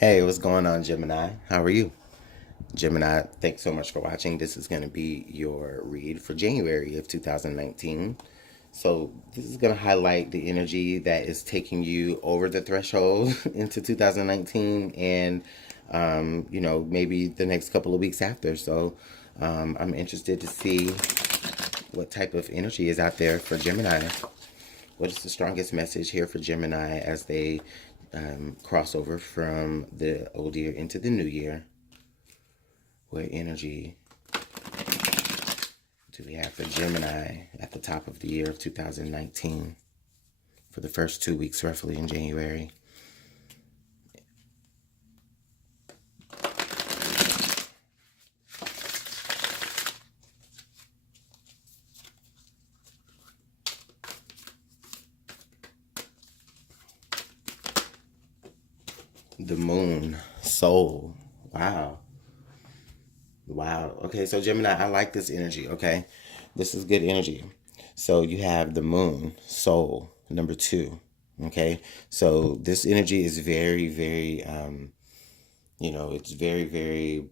Hey, what's going on, Gemini? How are you? Gemini, thanks so much for watching. This is going to be your read for January of 2019. So, this is going to highlight the energy that is taking you over the threshold into 2019 and, maybe the next couple of weeks after. So, I'm interested to see what type of energy is out there for Gemini. What is the strongest message here for Gemini as they cross over from the old year into the new year? What energy do we have for Gemini at the top of the year of 2019 for the first 2 weeks roughly in January? The moon, soul. Wow. Wow. Okay, so Gemini, I like this energy, okay? This is good energy. So you have the moon, soul, number two. Okay. So this energy is very, very it's very, very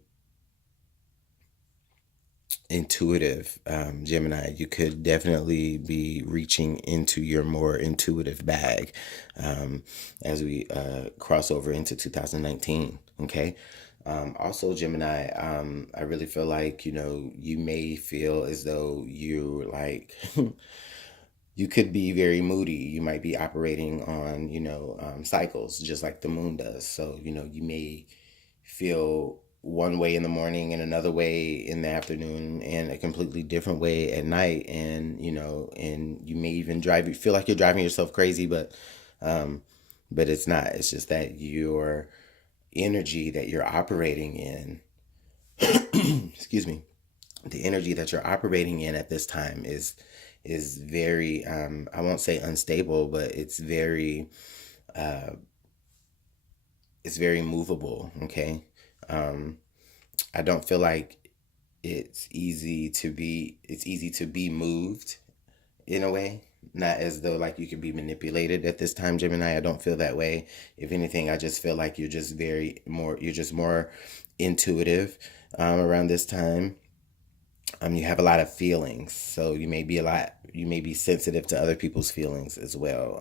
intuitive. Gemini, you could definitely be reaching into your more intuitive bag as we cross over into 2019. Okay. Also, Gemini, I really feel like, you may feel as though you're like, you could be very moody. You might be operating on, cycles, just like the moon does. So, you may feel one way in the morning and another way in the afternoon and a completely different way at night. And, and you may even feel like you're driving yourself crazy, um, but it's not. It's just that your energy that you're operating in, excuse me, the energy that you're operating in at this time is very I won't say unstable, but it's very movable. Okay. um I don't feel like it's easy to be moved in a way, not as though like you could be manipulated at this time, Gemini. I don't feel that way. If anything, I just feel like you're just more intuitive around this time. You have a lot of feelings, so you may be sensitive to other people's feelings as well.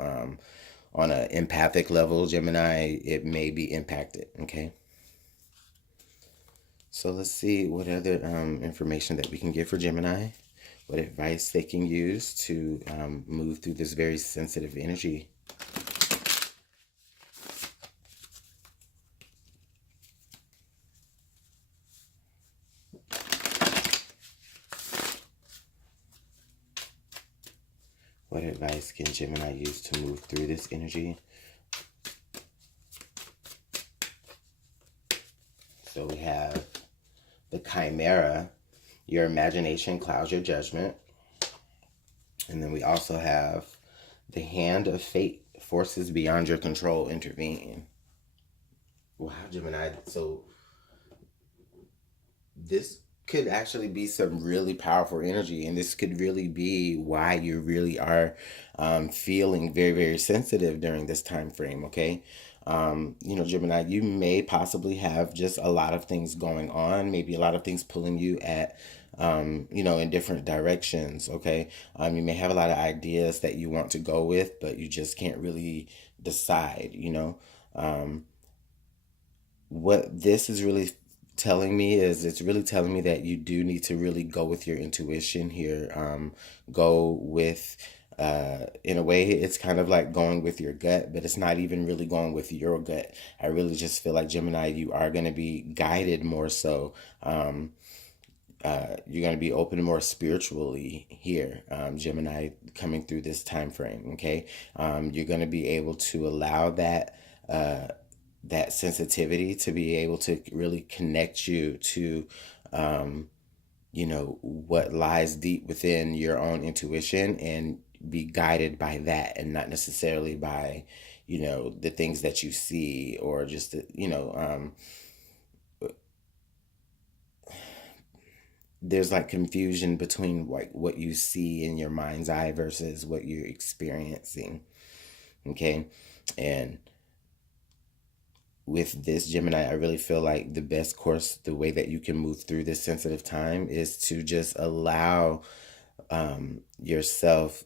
On an empathic level, Gemini, it may be impacted. Okay, so let's see what other information that we can get for Gemini, what advice they can use to move through this very sensitive energy. What advice can Gemini use to move through this energy? So we have the Chimera. Your imagination clouds your judgment. And then we also have the Hand of Fate. Forces beyond your control intervene. Wow, Gemini. So this could actually be some really powerful energy, and this could really be why you really are feeling very, very sensitive during this time frame. Okay. Gemini, you may possibly have just a lot of things going on, maybe a lot of things pulling you at in different directions. Okay. You may have a lot of ideas that you want to go with, but you just can't really decide. um, what this is really telling me is it's really telling me that you do need to really go with your intuition here. Go with, in a way, it's kind of like going with your gut, but it's not even really going with your gut. I really just feel like, Gemini, you are going to be guided more so. You're going to be open more spiritually here, Gemini, coming through this time frame. Okay. You're going to be able to allow that sensitivity to be able to really connect you to what lies deep within your own intuition, and be guided by that, and not necessarily by the things that you see, or just there's like confusion between like what you see in your mind's eye versus what you're experiencing. Okay. And with this Gemini, I really feel like the best course, the way that you can move through this sensitive time is to just allow yourself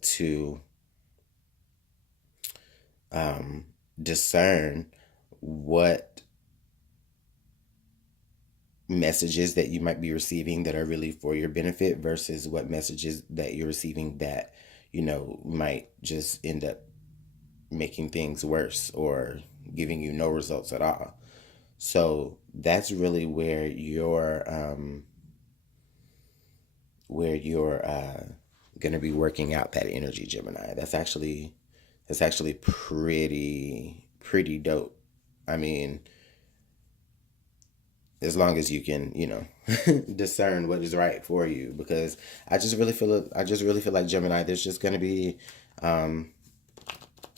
to discern what messages that you might be receiving that are really for your benefit versus what messages that you're receiving that, might just end up making things worse or giving you no results at all. So that's really where you're going to be working out that energy, Gemini. That's actually pretty dope. I mean, as long as you can, discern what is right for you, because I just really feel like, Gemini, there's just going to be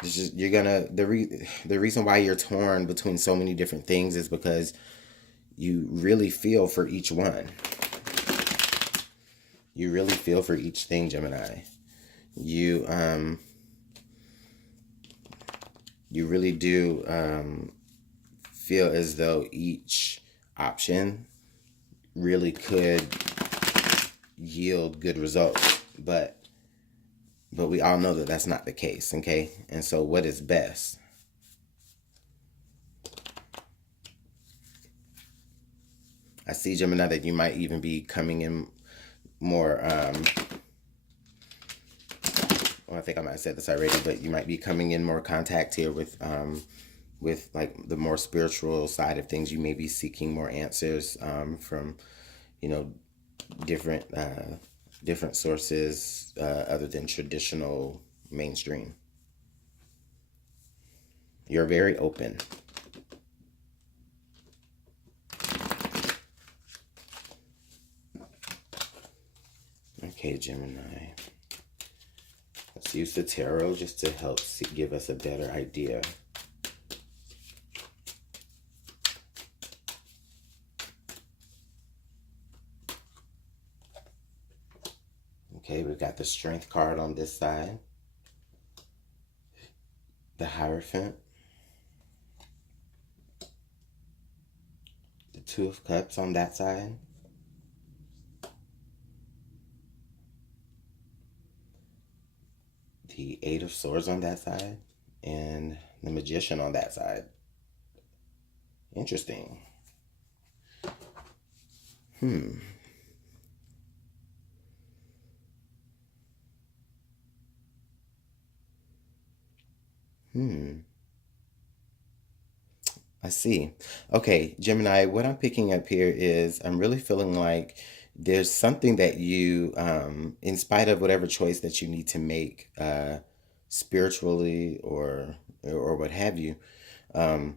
the reason why you're torn between so many different things is because you really feel for each one. You really feel for each thing, Gemini. You you really do feel as though each option really could yield good results, but we all know that that's not the case, okay? And so what is best? I see, Gemini, that you might even be coming in more, well, I think I might have said this already, but you might be coming in more contact here with like the more spiritual side of things. You may be seeking more answers from, different different sources other than traditional mainstream. You're very open. Okay, Gemini. Let's use the tarot just to help give us a better idea. Okay, we've got the Strength card on this side, the Hierophant, the Two of Cups on that side, the Eight of Swords on that side, and the Magician on that side. Interesting. I see. Okay, Gemini, what I'm picking up here is I'm really feeling like there's something that you, in spite of whatever choice that you need to make spiritually or what have you, I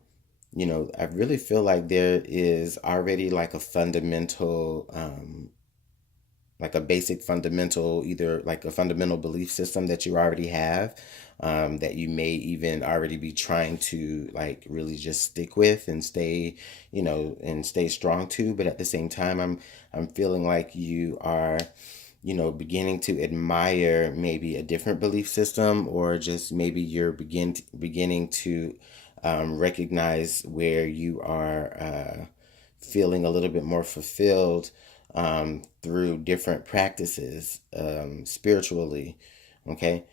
really feel like there is already like a fundamental, like a basic fundamental, either like a fundamental belief system that you already have, that you may even already be trying to like really just stick with and stay, and stay strong to. But at the same time, I'm feeling like you are, beginning to admire maybe a different belief system, or just maybe you're beginning to recognize where you are feeling a little bit more fulfilled through different practices spiritually. Okay.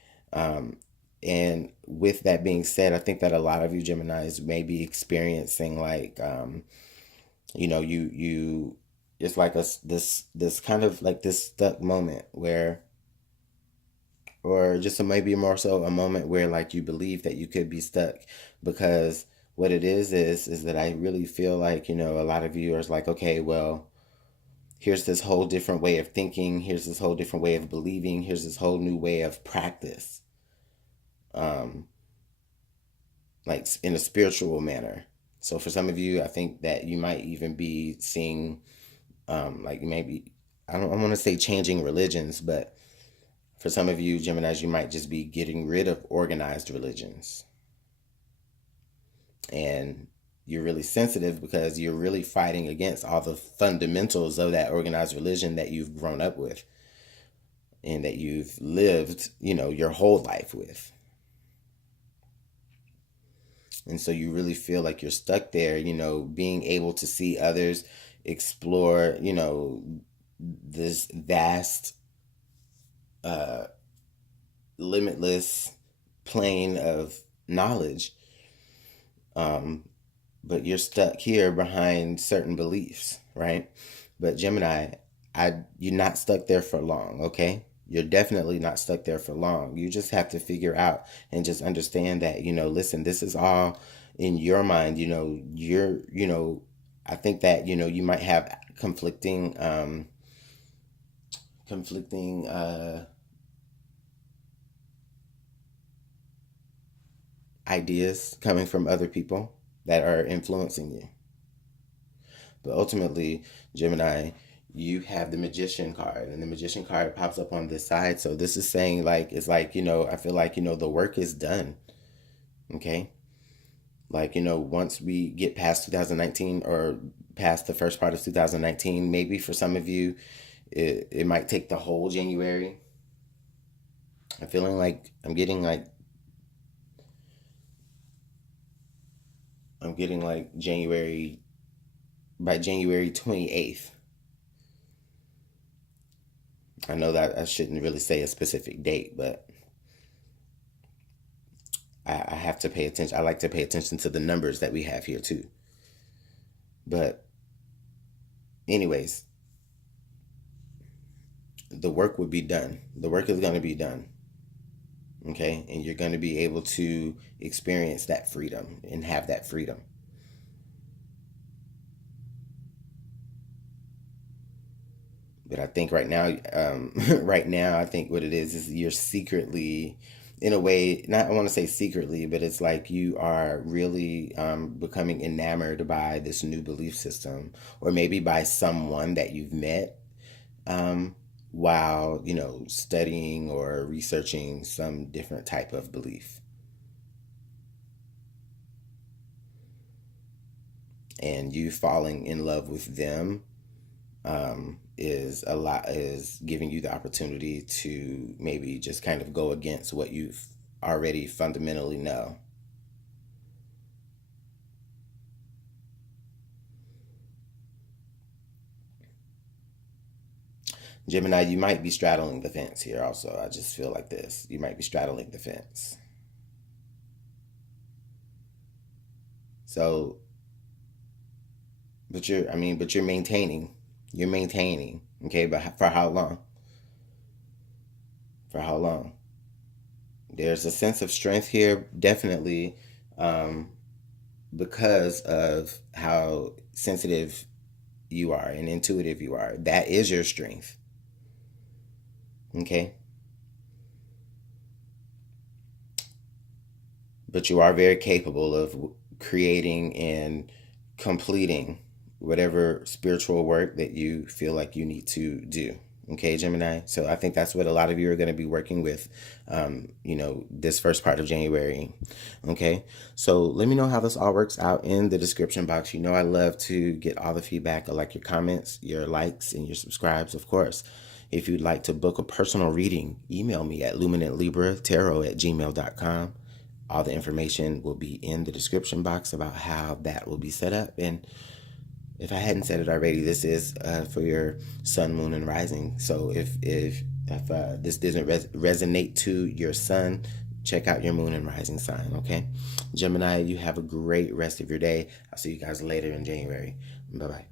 And with that being said, I think that a lot of you Geminis may be experiencing like, you it's like this kind of like this stuck moment where, or just maybe more so a moment where like you believe that you could be stuck, because what it is that I really feel like, a lot of you are like, okay, well, here's this whole different way of thinking, here's this whole different way of believing, here's this whole new way of practice, like in a spiritual manner. So for some of you, I think that you might even be seeing, like maybe, I don't want to say changing religions, but for some of you Geminis, you might just be getting rid of organized religions. And you're really sensitive because you're really fighting against all the fundamentals of that organized religion that you've grown up with and that you've lived, your whole life with. And so you really feel like you're stuck there, being able to see others explore, this vast, limitless plane of knowledge. But you're stuck here behind certain beliefs, right? But Gemini, you're not stuck there for long, okay? You're definitely not stuck there for long. You just have to figure out and just understand that, listen, this is all in your mind. I think that, you might have conflicting ideas coming from other people that are influencing you. But ultimately, Gemini, you have the Magician card, and the Magician card pops up on this side. So this is saying, like, it's like, I feel like, the work is done. Okay. Like, once we get past 2019 or past the first part of 2019, maybe for some of you, it might take the whole January. I'm feeling like I'm getting like January, by January 28th. I know that I shouldn't really say a specific date, but I have to pay attention. I like to pay attention to the numbers that we have here too. But anyways, the work would be done. The work is going to be done. Okay? And you're going to be able to experience that freedom and have that freedom. But I think right now, I think what it is you're secretly, in a way, not, I want to say secretly, but it's like you are really becoming enamored by this new belief system, or maybe by someone that you've met while, studying or researching some different type of belief. And you falling in love with them is giving you the opportunity to maybe just kind of go against what you've already fundamentally know. Gemini, you might be straddling the fence here also. I just feel like this. You might be straddling the fence. So, but you're maintaining. You're maintaining. Okay, but for how long? For how long? There's a sense of strength here, definitely, um, because of how sensitive you are and intuitive you are. That is your strength. Okay? But you are very capable of creating and completing whatever spiritual work that you feel like you need to do. Okay, Gemini. So I think that's what a lot of you are going to be working with, this first part of January. Okay. So let me know how this all works out in the description box. I love to get all the feedback. I like your comments, your likes, and your subscribes, of course. If you'd like to book a personal reading, email me at LuminantLibraTarot@gmail.com. All the information will be in the description box about how that will be set up. And if I hadn't said it already, this is for your sun, moon, and rising. So if this doesn't resonate to your sun, check out your moon and rising sign, okay? Gemini, you have a great rest of your day. I'll see you guys later in January. Bye-bye.